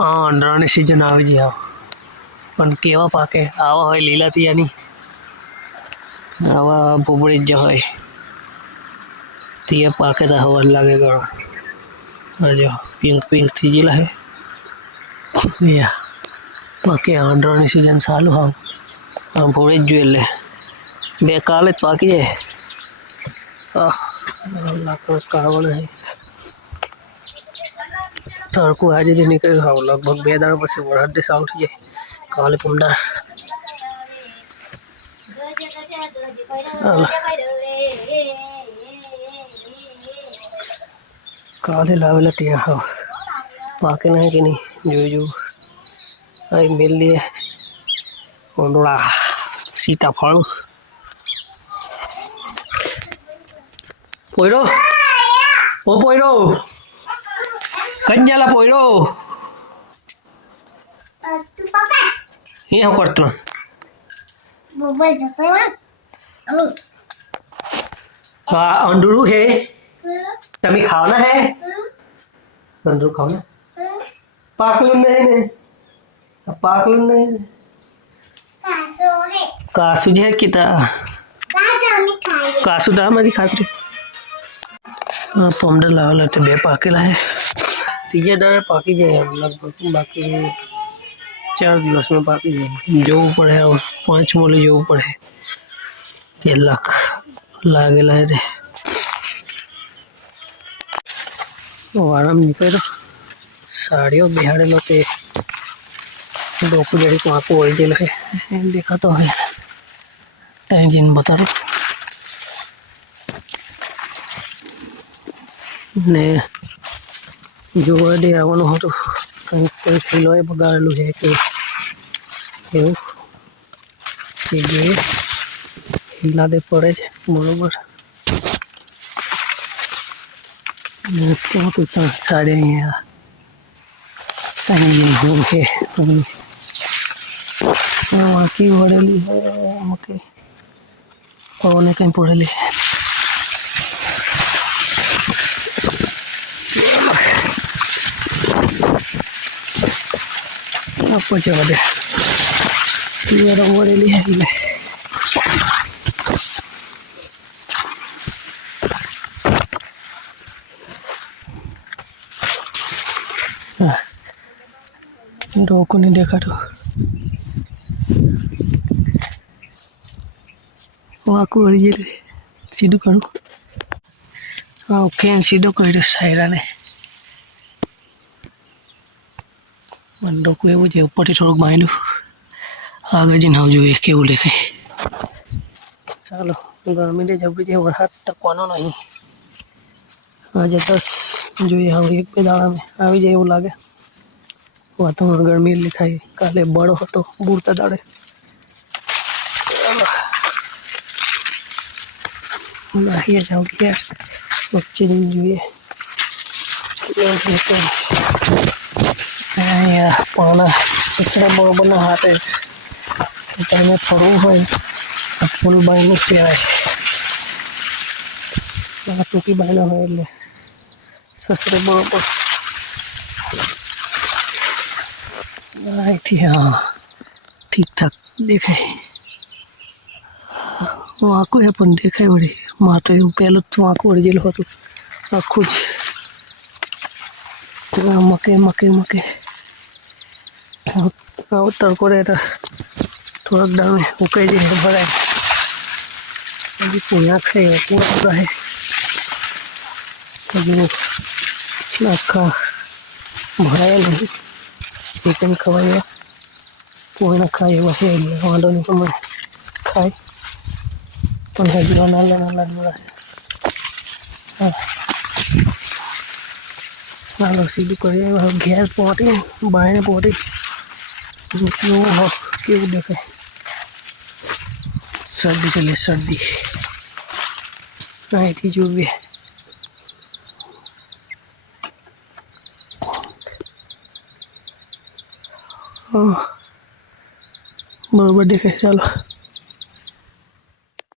આ અંડરાની સિઝન આવી ગઈ હા પણ કેવા પાકે આવા હોય લીલા તિયાની આવા ભૂબળી જ હોય તિયા પાકે તો હવા જ લાગે ગળો આ જો પિંક પિંક થઈ ગયેલા હે યા બાકી અંડરાની સિઝન ચાલુ હા આ ભૂળી જ જોઈએ એટલે બે કાલે જ પાકી જાય આહ લાકડો કાવણ હે तर कुहारी निकल घाव लगभग बेहदार बस बढ़ा दे साउथ ये पुंडा। काले लावे लिया हाँ पाके ना कि नहीं? जो जो। आई मिल लिए। उन्होंला सीता फल पोइरो। ओ, पोइरो। નહીં કે નહીં જોઈ જોઉં અહીં મેલ લઈએ ઓંડોળા સીતાફળ પોયડો ઓ પોયડો કંજાલા પોયડો અહીંયા કરતો હા અંડુળું હે તમે ખાવાના હે અંડું ખાવાના પાકલું નહીં ને આ પાકલું નહીં ને કાસુ છે કિતા કાસુ તો આમાંથી ખાતરી હા પમડા લાવેલા તે બે પાકેલા હે ત્રીજા દાડે પાકી જાય એમ લગભગ બાકી ચાર દિવસમાં પાકી જાય જોવું પડે આ પાંચ મોલે જવું પડે તે લાખ લાગેલા હે તે વાળામાં નીકળ્યો સાડીઓ બિહાડેલો તે ડોકું જડી આંખું વળી ગયેલો હે એમ દેખાતો હોય ત્યાં જઈને બતાડું ને જોવા દે આવવાનું હતું કંઈક કોઈ કિલોએ બગાડેલું છે કે એવું તે જોઈએ હિલા દે પડે છે બરોબર ને તો તો ત્યાં સાડે અહીંયા અહીં હું છે વાંકી વળેલી છે મકે પવને કંઈ પડેલી છે આપો જવા દે પિયરો વળેલી છે એટલે હા ડોકો નહીં દેખાતું વાંકું વળી ગયેલું સીધું કરું હા ઓકે સીધો કર્યો સાયરાને મંડોકું એવું છે, ઉપરથી થોડુંક બાંધ્યું. આગળ જઈને આવું જોઈએ કેવું દેખાય ચાલો, ગરમી જબરી છે વરસાદ ટકવાનો નહીં. આજે દસ જોઈએ હવે એક બે દાડામાં આવી જાય એવું લાગે. વાતાવરણ ગરમી થાય. કાલે બળો હતો, બુરતા દાડે. નાહીએ જાવ ગેસ વચ્ચે જોઈએ. પાણા સસરા બરોબરના હાથે તમે ફરવું હોય તો ફૂલ બાઈનું જ પહેરાય આ ટૂંકી બાઈના હોય એટલે સસરે બરોબર અહીંથી હા ઠીક ઠાક દેખાય વાંકું હે પણ દેખાય વળી માં તો એવું પહેલું જ વાંકું વળી ગયેલું હતું આખું જ મકે મકે મકે અવતર કરે તો. થોડાક ડામે ઉકાઈ જાય ભરાય. બીજું નાખે, પૂરું રહે આખા ભરાયેલું ચિકન ખવાય કોઈ ના ખાય એવા છે? વાંધો નહીં તમે ખાય. પણ હજુ નાના નાના જોડા હા. ચાલો સીધું કરીએ ઘેર પહોંચી, બાયણે પહોંચી. કેવું હક કેવું દેખાય શરદી ચાલે શરદી અહીંથી જોઈએ બરોબર દેખાય ચાલો